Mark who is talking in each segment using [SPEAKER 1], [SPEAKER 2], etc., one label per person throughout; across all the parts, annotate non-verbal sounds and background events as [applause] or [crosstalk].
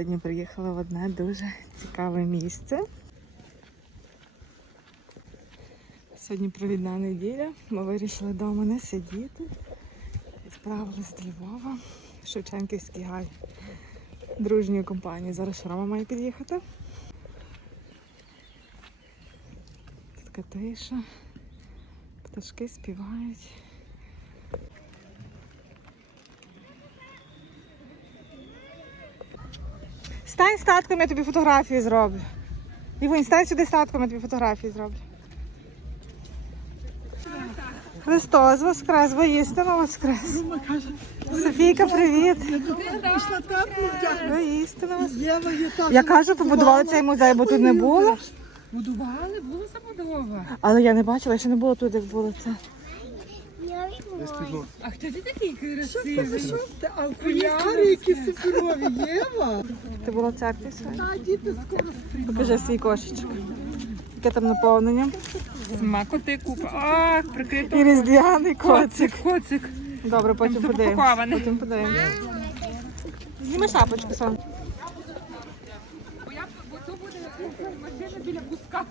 [SPEAKER 1] Сьогодні приїхали в одне дуже цікаве місце. Сьогодні провідна неділя. Ми вирішили вдома не сидіти. Справились до Львова, Шевченківський гай дружньої компанії. Зараз Рома має під'їхати. Така тиша, пташки співають. Стань статком, я тобі фотографії зроблю. Івонь, стань сюди статком, я тобі фотографії зроблю. Христос воскрес, воістину воскрес. Софійка, привіт. Воістину воскрес. Я кажу, побудували цей музей, бо тут не було.
[SPEAKER 2] Будували, була забудова.
[SPEAKER 1] Але я не бачила, ще не було тут, як було це.
[SPEAKER 2] А хто ти такий красивий?
[SPEAKER 3] Що ти? А окуляри, які суперові, Єва?
[SPEAKER 1] Ти була в церкві сьогодні?
[SPEAKER 3] Та діти скоро сприймуть.
[SPEAKER 1] Покажи свій кошечок. Яке там наповнення?
[SPEAKER 2] Смакоти купа. Ах, прикрито.
[SPEAKER 1] І різдвяний коцик.
[SPEAKER 2] Коцик, коцик.
[SPEAKER 1] Добре, потім подивимось. Потім подивимось. Зніми шапочку, сон.
[SPEAKER 2] Бо я бо то буде машина біля куска.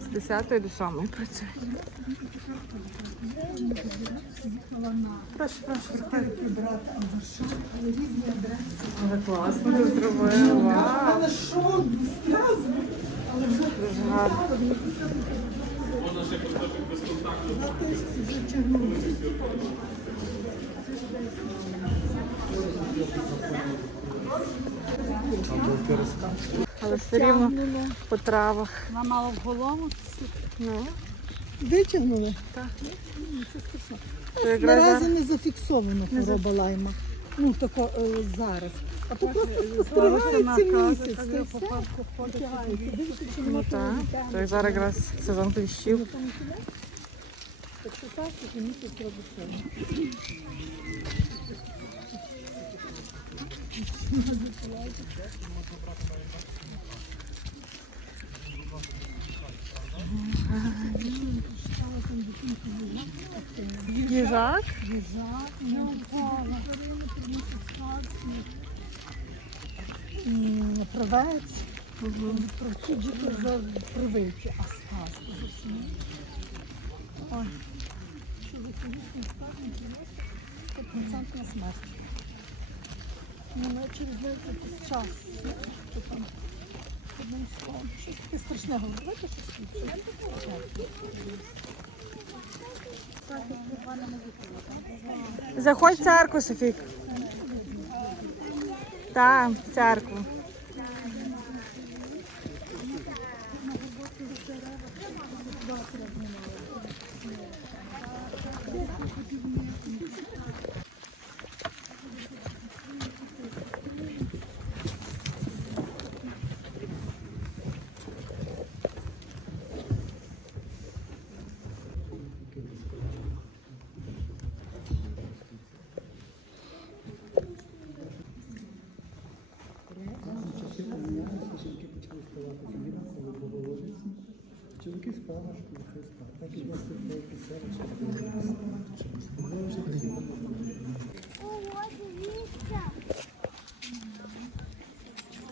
[SPEAKER 1] З 10 до 7 працюють. Прошу, прошу. Але класно ти зробила. Вау.
[SPEAKER 3] Але що, стразу?
[SPEAKER 1] Дуже гарно. Але все рівно по травах.
[SPEAKER 3] Вона мала в голову.
[SPEAKER 1] Ну,
[SPEAKER 3] Витягнули?
[SPEAKER 1] Так.
[SPEAKER 3] Ну,
[SPEAKER 1] якраз
[SPEAKER 3] Наразі не зафіксовано хвороба лайма. Ну, тако е, зараз. А то просто спостерігається місяць. та й все. Потягається. Дивіться, чи
[SPEAKER 1] ну так. То зараз якраз сезон кліщів.
[SPEAKER 3] Так що так, і місяць робить своє.
[SPEAKER 1] Їжак.
[SPEAKER 3] М, Правець. Про ці діти за прививки, а спас зовсім. Ой. Що за фізичний стан, стопроцентна смерть. Ну, через якийсь час, що там одним словом, щось таке страшне говорити, що
[SPEAKER 1] Заходь в церкву, Софік. Так, в церкву.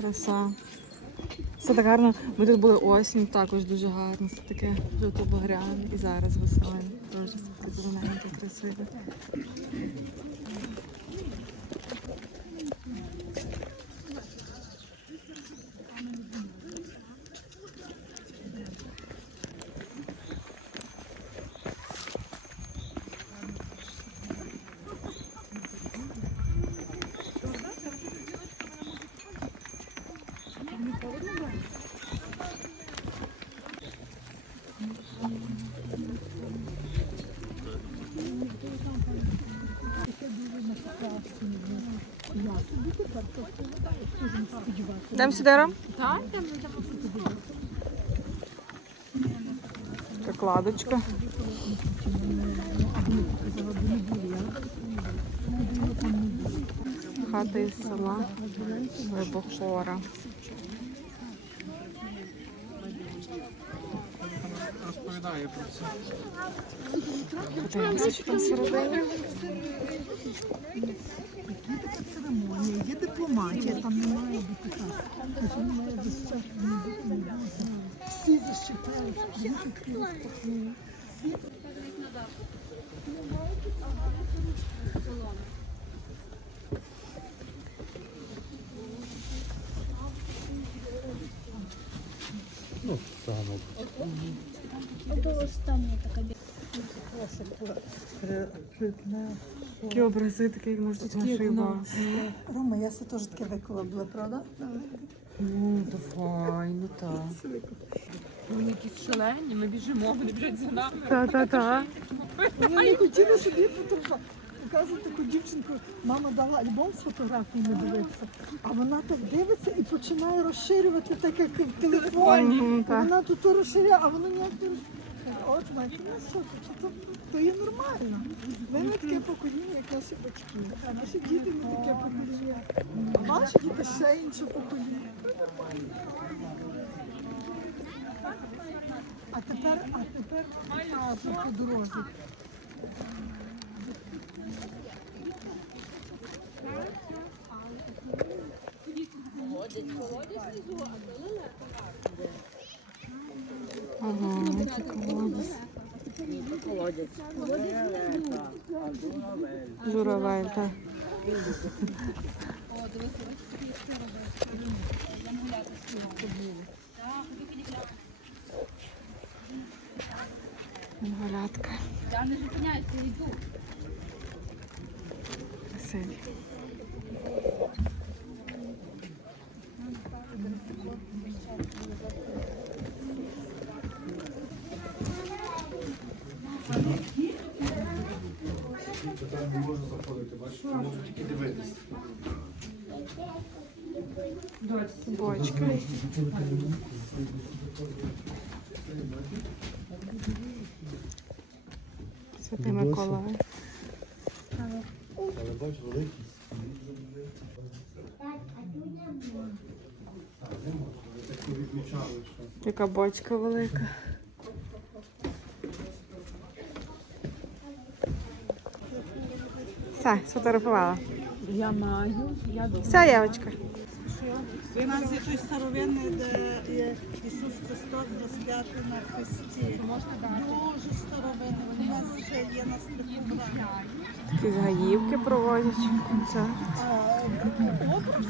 [SPEAKER 1] Краса. Все так гарно. Ми тут були осінь, також дуже гарно. Все таке жовто-багряне. І зараз весною. Теж все так зелененьке, Йдемо сюди, Ром? Так, Прикладочка. Хата із села Вибохора.
[SPEAKER 4] розповідає про це.
[SPEAKER 1] Подивимося, що там всередині.
[SPEAKER 3] Які така церемонія, є дипломатія, там не має бути так. Там немає защеплення, не буде. Всі защепилися, політики розпахнули.
[SPEAKER 4] Ну, саме.
[SPEAKER 5] Ото остання така біля.
[SPEAKER 1] Такі образи, такі, як можуть нашої бабусі.
[SPEAKER 3] Рома, я це теж таке виколобила, правда?
[SPEAKER 2] Ну, то файно, так. Вони якісь шалені, ми біжимо, вони біжать за нами.
[SPEAKER 1] Та-та-та.
[SPEAKER 3] Вони не хотіли собі фотографувати. Показує таку дівчинку, мама дала альбом з фотографіями дивитися, а вона так дивиться і починає розширювати, так як в телефоні. Вона тут розширяє, а воно ніяк не розширяє. От мать, ну що, то, то, є нормально. Ми не таке покоління, як наші батьки. А наші діти не таке покоління. А ваші діти ще інше покоління. А тепер, а тепер а, по- дорозі.
[SPEAKER 1] Ага, це колодязь. Журавель, так. Галятка.
[SPEAKER 5] Я не зупиняюся, йду.
[SPEAKER 1] Красиві.
[SPEAKER 4] Там не можна заходити, бачите, можна тільки дивитися.
[SPEAKER 1] Бочки. Святий Миколай.
[SPEAKER 4] Але бач, великий. Так, не можна. Ви так відмічали, що.
[SPEAKER 1] Яка бочка велика. Все, сфотографувала.
[SPEAKER 2] Я маю, я думаю.
[SPEAKER 1] Все, Євочка.
[SPEAKER 3] У нас є той старовинний, де є Ісус Христос розп'ятий на хресті. Дуже старовинний. У нас ще є на стиху.
[SPEAKER 1] Такі згаївки проводять концерт.
[SPEAKER 3] Образ?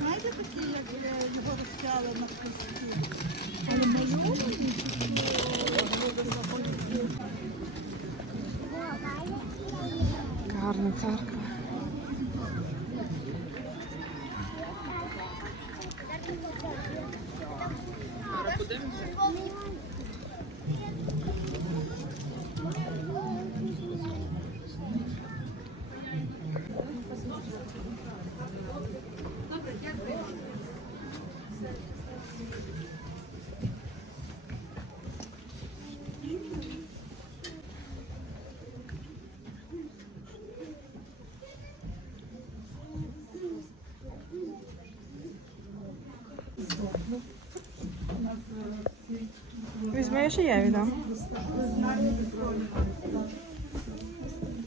[SPEAKER 3] Знаєте такі, як його розп'яли на хресті? Але малюнки.
[SPEAKER 1] Гарна церква. Візьми, ще я віддам.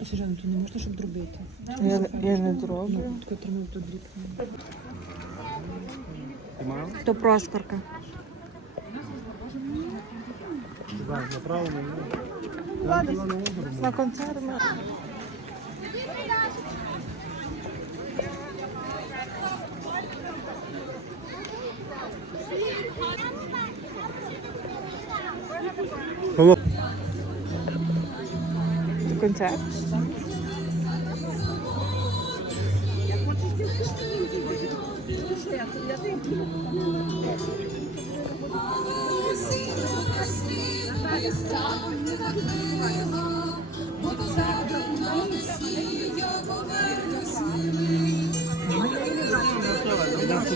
[SPEAKER 2] Сержант, то не можна, щоб дробити.
[SPEAKER 1] Я, я не дроблю.
[SPEAKER 2] Тако тримав тут дрібку.
[SPEAKER 1] То проскорка.
[SPEAKER 4] Так, направо на
[SPEAKER 1] На концерт.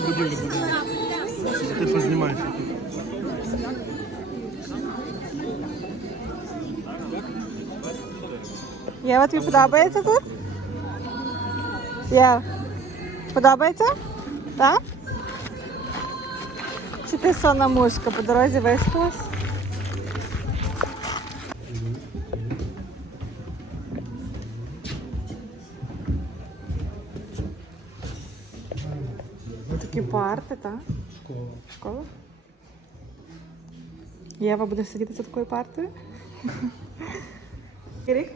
[SPEAKER 4] Будівлю будемо. Ти познімаєш.
[SPEAKER 1] Єва, тобі подобається тут? Єва, подобається? Так? Чи ти сонна мушка по дорозі виспалась? Такі парти, так?
[SPEAKER 4] Школа.
[SPEAKER 1] Школа? Єва буде сидіти за такою партою? [laughs] Який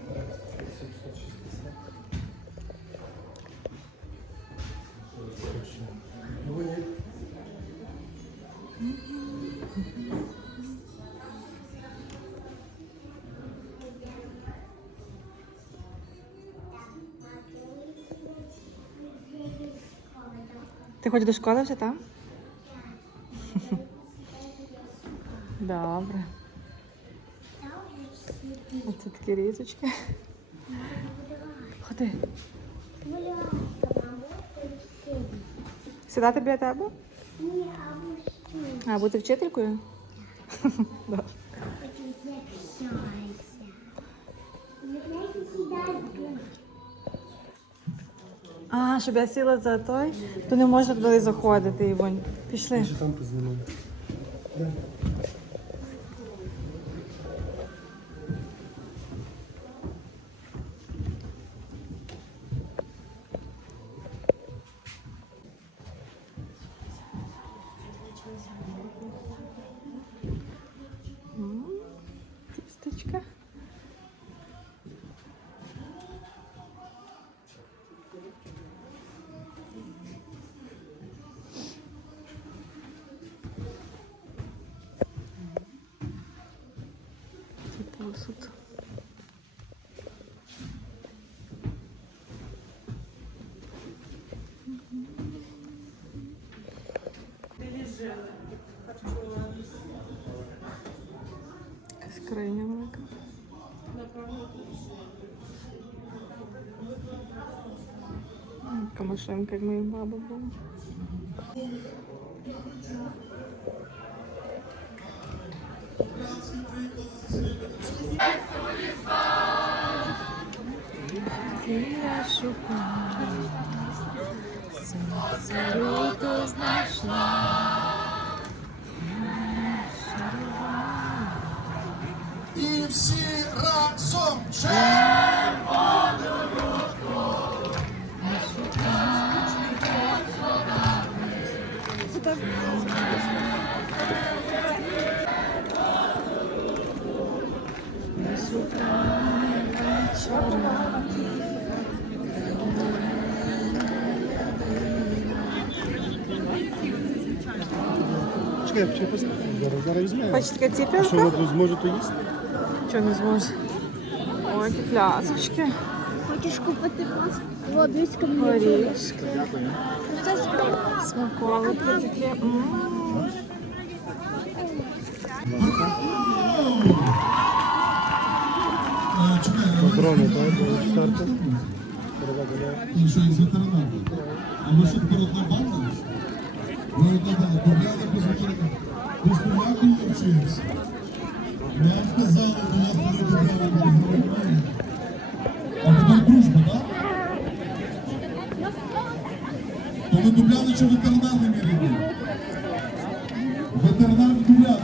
[SPEAKER 1] Ти ходиш до школи вже там? [laughs] Добре. Оце такі різочки. Ходи. Сідати біля тебе? А, бути вчителькою? [laughs] Добре. Щоб я сіла за той, то не можна туди заходити, Івонь. Пішли.
[SPEAKER 4] Там познімаю?
[SPEAKER 1] І посуд. Якась скриня велика. М, Така машинка, як моїй баби була. Я шукаю, сонце люто знайшла.
[SPEAKER 6] І всі
[SPEAKER 4] Чекай, я почав. Зараз, зараз візьмемо.
[SPEAKER 1] Хочеш таке
[SPEAKER 4] А що,
[SPEAKER 1] ціпілка?
[SPEAKER 4] ви зможете їсти?
[SPEAKER 1] Чого не зможе? Ой, які плясочки,
[SPEAKER 5] Хочеш купити маску? Водичка мені.
[SPEAKER 1] горішки,
[SPEAKER 5] Це спрей.
[SPEAKER 1] смаколики такі. М.
[SPEAKER 4] Патрони, так? Було четверте. Переведення.
[SPEAKER 6] іншого із ветеринарів. А ви що тепер одна банда? Ветеринар дубляли.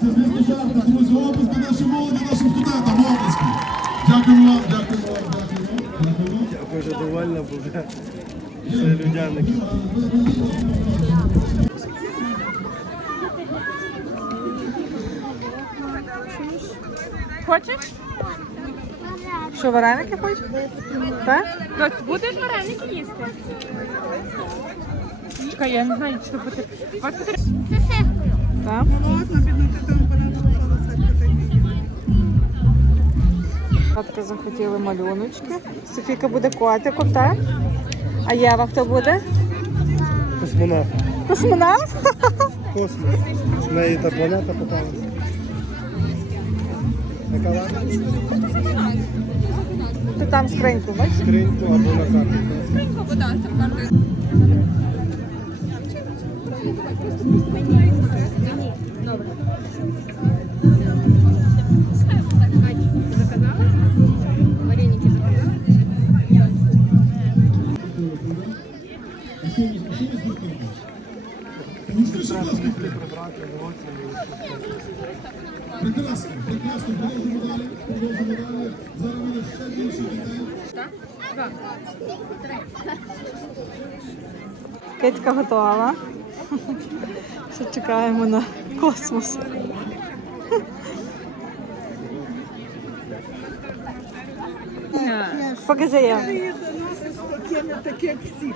[SPEAKER 6] Це звісно жарти, друзі, обласки наші молоді, нашим студентам, обласки. Дякую вам, дякую вам, дякую вам. Дякую.
[SPEAKER 4] Вже це людяники.
[SPEAKER 1] Хочеш? Що, вареники хочеш? Так?
[SPEAKER 2] Будеш вареники їсти? Чекай, я не знаю, що буде. Ось буде.
[SPEAKER 1] Так. Татка захотіли малюночки. Софійка буде котиком, так? А Єва хто буде?
[SPEAKER 4] Космонавт.
[SPEAKER 1] Космонавт?
[SPEAKER 4] Космос. В неї та планета. Яка варта?
[SPEAKER 1] Ти там скриньку, бачиш?
[SPEAKER 4] Скриньку або на карту. Місце прибрати, вулицю і
[SPEAKER 6] Прекрасно, прекрасно, продовжимо далі, продовжимо далі. Зараз.
[SPEAKER 1] Кицька готова. Ще чекаємо на космос. Покажи я.
[SPEAKER 7] таке як всі.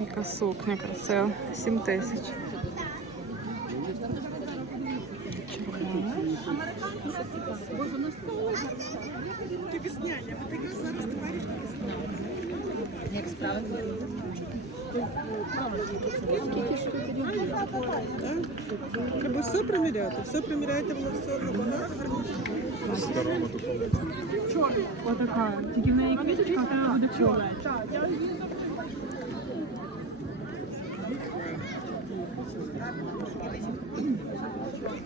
[SPEAKER 1] Яка сукня красива. 7 тисяч. Червона.
[SPEAKER 3] Треба все приміряти, все приміряйте, воно все гарно.
[SPEAKER 2] Отака. Тільки в неї квіточка, а буде чорна.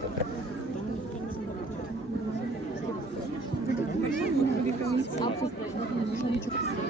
[SPEAKER 2] То Абсолютно нужно ничего по себе.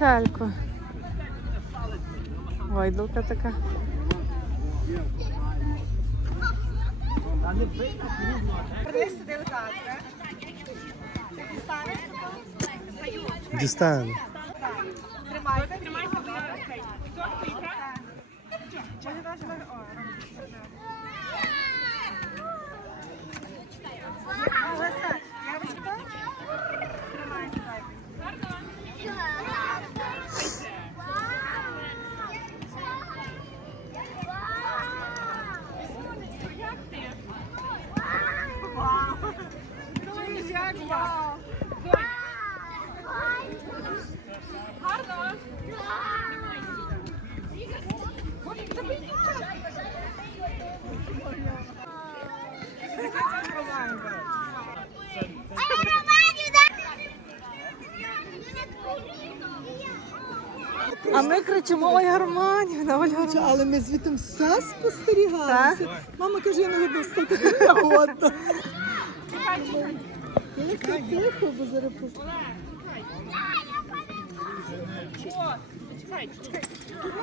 [SPEAKER 2] черга на качельку. Вайдулка така.
[SPEAKER 4] Дістане.
[SPEAKER 1] А ми кричимо Ольга Романівна, Ольга Романівна.
[SPEAKER 3] Але ми звідти все спостерігалися. Мама каже, я не годна встати, я. Тихо, тихо, бо зараз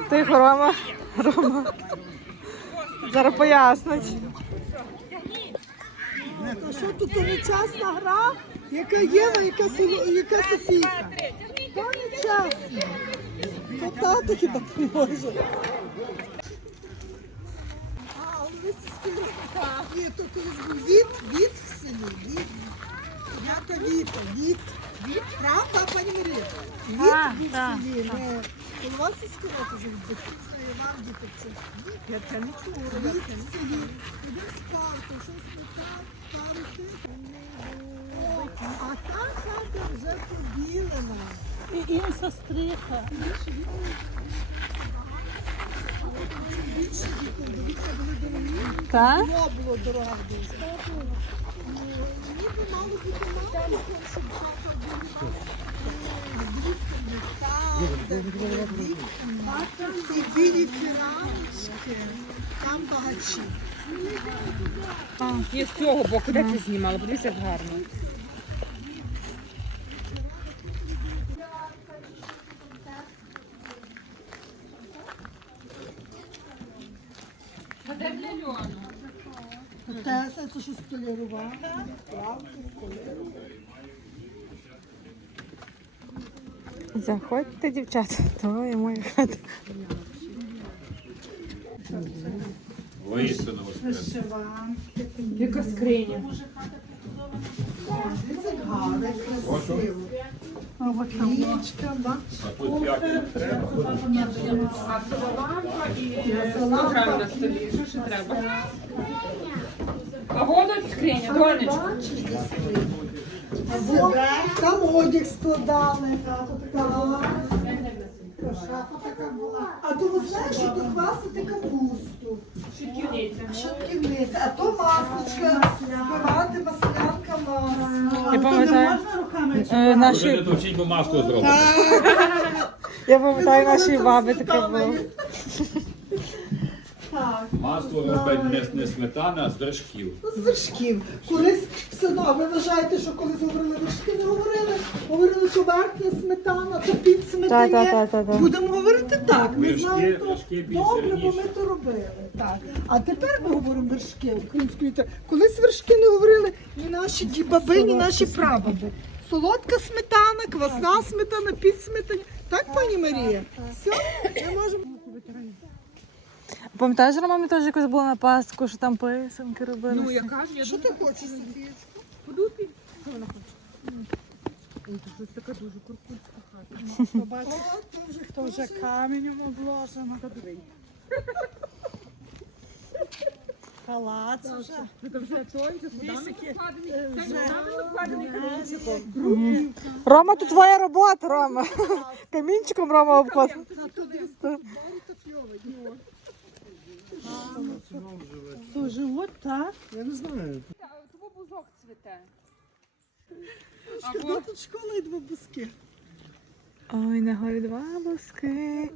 [SPEAKER 1] Тихо, Рома. Рома. Зараз пояснить.
[SPEAKER 3] А що тут то нечесна гра? Яка Єва, яка, Софійка? То нечесно. То тато хіба може. А, у нас Лисицькій Ні, то колись був від, від в селі, від. Я та Віта, від. Від, правда, пані Марія? Від був в селі, не голова сільської ради вже відбувся, і вам діти це. Я це не чула. Від в селі. Один з парку, щось не так, парити. А та хата вже побілена. І інша стриха. Більше вікон, бо вікна були дорогі.
[SPEAKER 1] Так?
[SPEAKER 3] Було було дорога дуже. Ніби мало бути мало, щоб хата була. Там, де ті білі фіраночки, там багачі.
[SPEAKER 2] Є з цього боку, де ти знімала? Подивися, як гарно.
[SPEAKER 3] Теса, це що столярувала. Правда, столярувала.
[SPEAKER 1] Заходьте, дівчата, то є моя хата.
[SPEAKER 8] Воістину воскрес.
[SPEAKER 3] Вишиванки.
[SPEAKER 2] Яка скриня.
[SPEAKER 3] Це гарно, красиво. Річка, бачиш.
[SPEAKER 8] А тут як не треба.
[SPEAKER 2] Програма на столі. Що треба? А воно скриня, донечко.
[SPEAKER 3] Там одяг складали. Шафа така була. А то ви знаєш, що тут квасити капусту. Шатківниця. А то масличка, збивати маслянка масло.
[SPEAKER 1] Я пам'ятаю, е,
[SPEAKER 8] Вже
[SPEAKER 1] наші,
[SPEAKER 8] не бо масло зробимо.
[SPEAKER 1] я пам'ятаю, наші баби таке було.
[SPEAKER 3] Так.
[SPEAKER 8] Масло робить не, не сметана, а з вершків.
[SPEAKER 3] Ну, з вершків. Колись все одно, ви вважаєте, що колись говорили вершки, не говорили. Говорили, що верхня сметана, то під сметані.
[SPEAKER 1] Та-та-та-та-та.
[SPEAKER 3] Будемо говорити так. Ми
[SPEAKER 8] Вершки-
[SPEAKER 3] знаємо, то
[SPEAKER 8] вершки більш
[SPEAKER 3] добре, бо ми то робили. Так. А тепер ми говоримо вершки українською. та- Колись вершки не говорили ні наші ді баби, ні наші прабаби. Солодка сметана, квасна сметана, під сметані. Так, пані Марія? Все, ми можемо.
[SPEAKER 1] Пам'ятаєш, Рома, ми теж якось були на Пасху, що там писанки робили.
[SPEAKER 2] Ну, я кажу, я
[SPEAKER 3] Що ти хочеш, Софієчка?
[SPEAKER 2] подупі. Що вона хоче? Ой, тут щось така дуже куркульська хата.
[SPEAKER 3] Побачиш, то вже хто вже каменем обложено. Халат вже.
[SPEAKER 2] Це вже той, це? Це ми?
[SPEAKER 1] Рома, тут твоя робота, Рома. Камінчиком Рома обклад.
[SPEAKER 3] Та то десь барі та фльовий. То живуть, так?
[SPEAKER 4] Я не знаю.
[SPEAKER 2] Тому бузок цвіте.
[SPEAKER 3] Шкода, тут школа і два бузки.
[SPEAKER 1] Ой, на горі два бузки.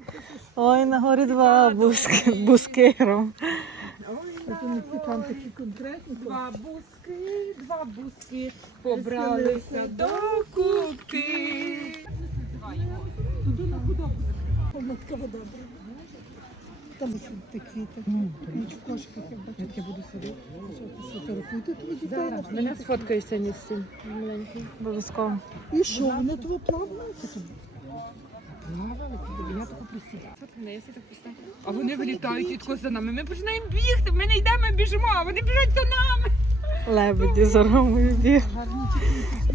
[SPEAKER 1] Ой, на горі два бузки. Бузки, Ром.
[SPEAKER 3] Там такі конкретні.
[SPEAKER 2] Два бузки, два бузки побралися до кубки.
[SPEAKER 3] Помадка вода. Там ті квіти. В кошиках, я бачу. Я буду сидіти. Що ти сфотографуєте твої дітей?
[SPEAKER 2] Мене сфоткаєшся ні з цим маленьким.
[SPEAKER 1] Обов'язково.
[SPEAKER 3] І що, вони того плавають?
[SPEAKER 2] Плавали, я таку присіла. А вони вилітають відко за нами. Ми починаємо бігти, ми не йдемо, ми біжимо, а вони біжать за нами.
[SPEAKER 1] Лебеді за Ромою біг.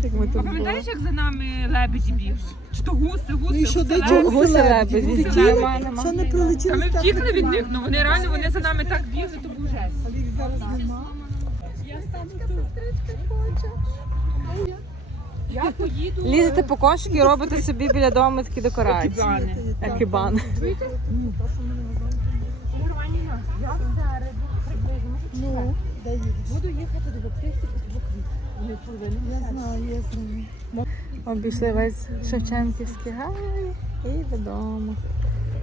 [SPEAKER 1] Як ми тут були.
[SPEAKER 2] пам'ятаєш, як за нами лебеді біг? Чи то гуси, гуси,
[SPEAKER 3] Ну і що,
[SPEAKER 2] гуси,
[SPEAKER 3] де
[SPEAKER 2] лебеді?
[SPEAKER 3] ті
[SPEAKER 1] Гуси лебеді.
[SPEAKER 3] Влетіли?
[SPEAKER 1] Нема, нема.
[SPEAKER 3] Ще не прилетіли.
[SPEAKER 2] А ми втікли від них, ну вони реально вони за нами так бігли, то був жесть.
[SPEAKER 3] Їх зараз нема.
[SPEAKER 2] Я поїду.
[SPEAKER 1] Лізете по кошики і робите собі біля дому такі декорації.
[SPEAKER 2] Екібани.
[SPEAKER 1] Екібан.
[SPEAKER 2] Я в буду їхати до баптистів по квіт. Вони повинні.
[SPEAKER 3] Я знаю, я знаю.
[SPEAKER 1] Обійшли весь Шевченківський гай і додому.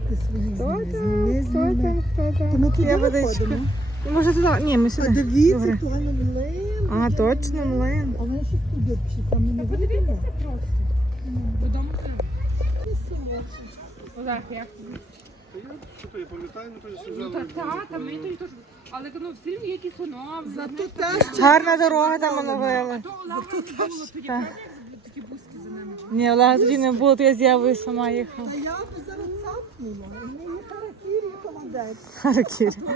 [SPEAKER 3] Ти свої
[SPEAKER 1] Хто
[SPEAKER 3] зніми,
[SPEAKER 1] там? Хто
[SPEAKER 3] зніми.
[SPEAKER 1] там? Хто
[SPEAKER 3] То
[SPEAKER 1] там?
[SPEAKER 3] туди
[SPEAKER 1] Я водичку.
[SPEAKER 3] виходимо.
[SPEAKER 1] Може туди? Ні, ми
[SPEAKER 3] А
[SPEAKER 1] сюди.
[SPEAKER 3] дивіться,
[SPEAKER 1] Добре.
[SPEAKER 3] млин.
[SPEAKER 1] А, точно, млин.
[SPEAKER 3] А вони щось туди там не видно.
[SPEAKER 2] Подивіться просто. Додому треба. Олег, як тобі?
[SPEAKER 4] Що то, я пам'ятаю, ми тоді
[SPEAKER 2] Ну та та, та ми тоді теж. Але ну, все рівно якісь оновлення.
[SPEAKER 9] Зато теж
[SPEAKER 1] Гарна дорога там оновили.
[SPEAKER 2] То Олега не було тоді, правда, такі бузки за нами.
[SPEAKER 1] Ні, Олега тоді не було, то я з Євою сама їхала.
[SPEAKER 3] Та я би зараз цапнула. Мені харакірі молодець.
[SPEAKER 1] Харакірі.
[SPEAKER 2] То.